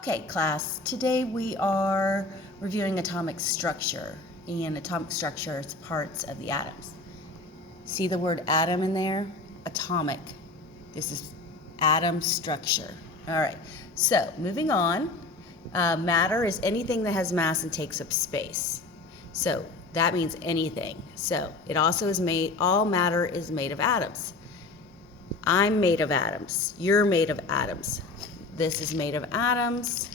Okay, class, today we are reviewing atomic structure, and atomic structure is parts of the atoms. See the word atom in there? Atomic. This is atom structure. All right, so moving on. Matter is anything that has mass and takes up space. So that means anything. So it also is all matter is made of atoms. I'm made of atoms. You're made of atoms. This is made of atoms.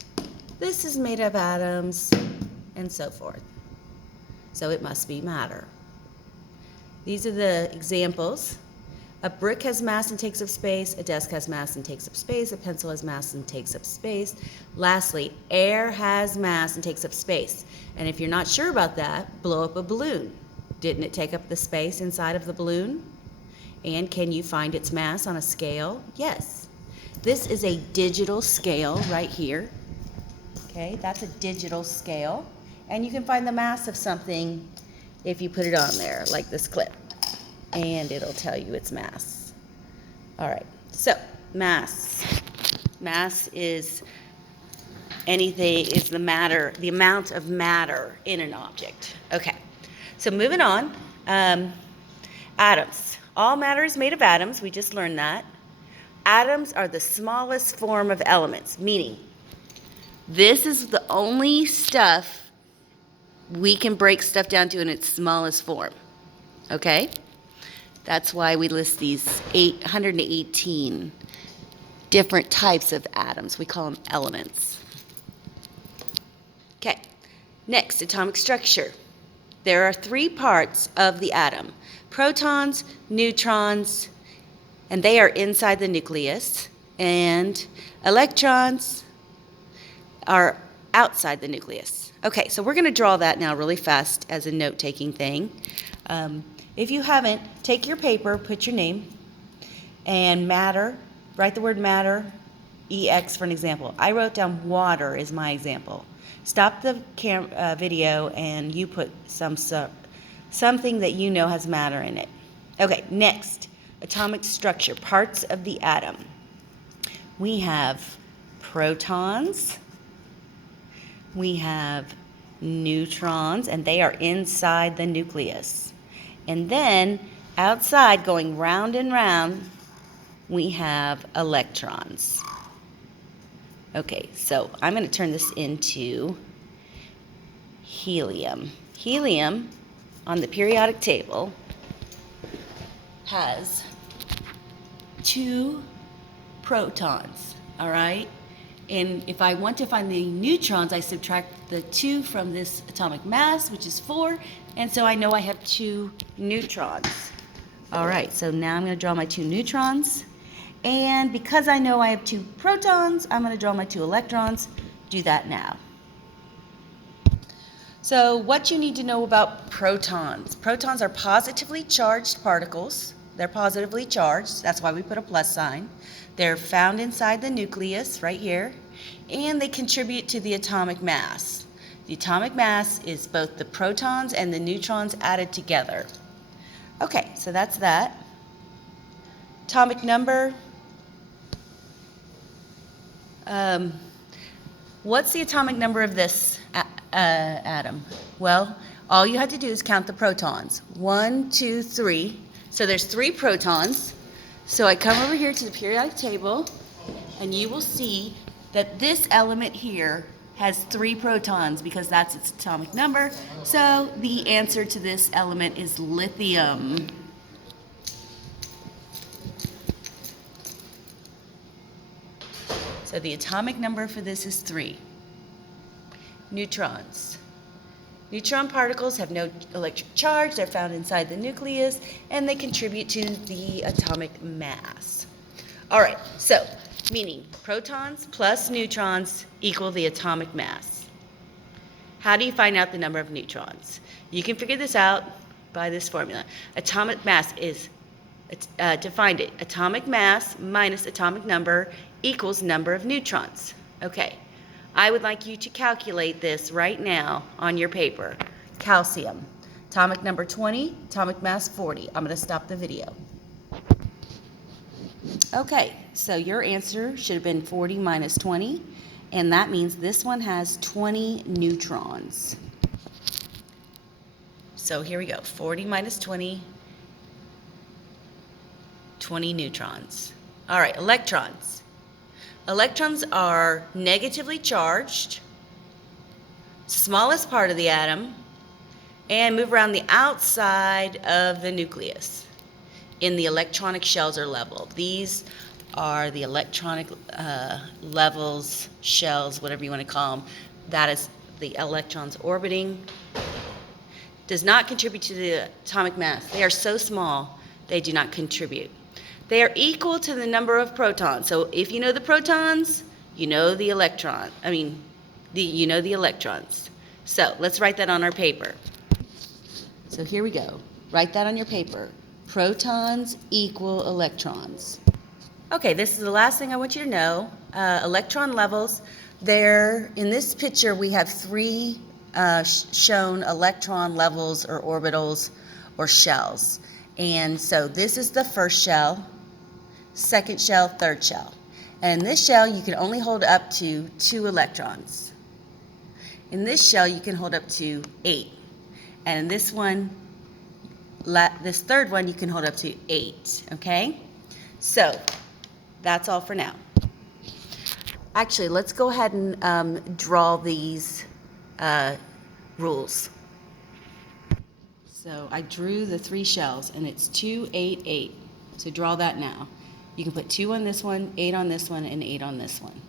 This is made of atoms, and so forth. So it must be matter. These are the examples. A brick has mass and takes up space. A desk has mass and takes up space. A pencil has mass and takes up space. Lastly, air has mass and takes up space. And if you're not sure about that, blow up a balloon. Didn't it take up the space inside of the balloon? And can you find its mass on a scale? Yes. This is a digital scale right here. Okay, that's a digital scale. And you can find the mass of something if you put it on there, like this clip. And it'll tell you its mass. All right, so mass. Mass is the matter, the amount of matter in an object. Okay, so moving on. Atoms. All matter is made of atoms. We just learned that. Atoms are the smallest form of elements, meaning this is the only stuff we can break stuff down to in its smallest form. Okay? That's why we list these 818 different types of atoms. We call them elements. Okay. Next, atomic structure. There are three parts of the atom: protons, neutrons, and they are inside the nucleus, and electrons are outside the nucleus. Okay, so we're going to draw that now really fast as a note-taking thing. If you haven't, take your paper, put your name, and matter, write the word matter, EX for an example. I wrote down water is my example. Stop the video and you put something that you know has matter in it. Okay, next. Atomic structure, parts of the atom. We have protons, we have neutrons, and they are inside the nucleus. And then outside, going round and round, we have electrons. Okay, so I'm going to turn this into helium. Helium, on the periodic table, has 2 protons, all right? And if I want to find the neutrons, I subtract the 2 from this atomic mass, which is 4, and so I know I have 2 neutrons. All right, so now I'm going to draw my 2 neutrons, and because I know I have 2 protons, I'm going to draw my 2 electrons. Do that now. So what you need to know about protons. Protons are positively charged particles. They're positively charged. That's why we put a plus sign. They're found inside the nucleus right here, and they contribute to the atomic mass. The atomic mass is both the protons and the neutrons added together. Okay, so that's that. Atomic number. What's the atomic number of this atom? Well, all you have to do is count the protons. 1, 2, 3. So there's 3 protons. So I come over here to the periodic table, and you will see that this element here has 3 protons because that's its atomic number. So the answer to this element is lithium. So the atomic number for this is 3. Neutrons. Neutron particles have no electric charge. They're found inside the nucleus, and they contribute to the atomic mass. All right, so meaning protons plus neutrons equal the atomic mass. How do you find out the number of neutrons? You can figure this out by this formula. Atomic mass is, to find it, atomic mass minus atomic number equals number of neutrons. Okay. I would like you to calculate this right now on your paper. Calcium, atomic number 20, atomic mass 40. I'm going to stop the video. Okay, so your answer should have been 40 minus 20, and that means this one has 20 neutrons. So here we go, 40 minus 20, 20 neutrons. All right, electrons. Electrons are negatively charged, smallest part of the atom, and move around the outside of the nucleus in the electronic shells or level. These are the electronic levels, shells, whatever you want to call them. That is the electrons orbiting. Does not contribute to the atomic mass. They are so small, they do not contribute. They are equal to the number of protons. So if you know the protons, you know the electron. You know the electrons. So let's write that on our paper. So here we go. Write that on your paper. Protons equal electrons. Okay, this is the last thing I want you to know. Electron levels. There, in this picture, we have three shown electron levels or orbitals or shells. And so this is the first shell, second shell, third shell. And in this shell, you can only hold up to 2 electrons. In this shell, you can hold up to 8. And in this one, this third one, you can hold up to 8, okay? So that's all for now. Actually, let's go ahead and draw these rules. So I drew the 3 shells, and it's 2, 8, 8. So draw that now. You can put 2 on this one, 8 on this one, and 8 on this one.